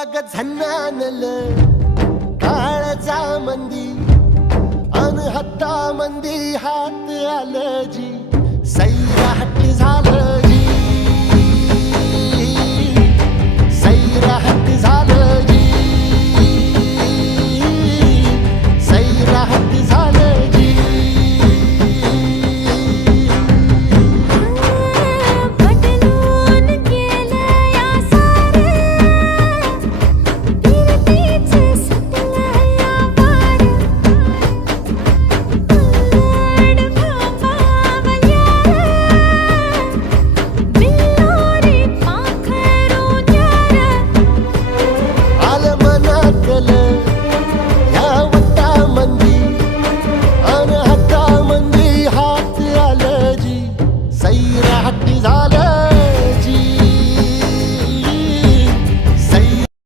अग झन्नानल काळजा मंदी अन हत्ता मंदी हात आलं जी सैराट झालं जी सैराट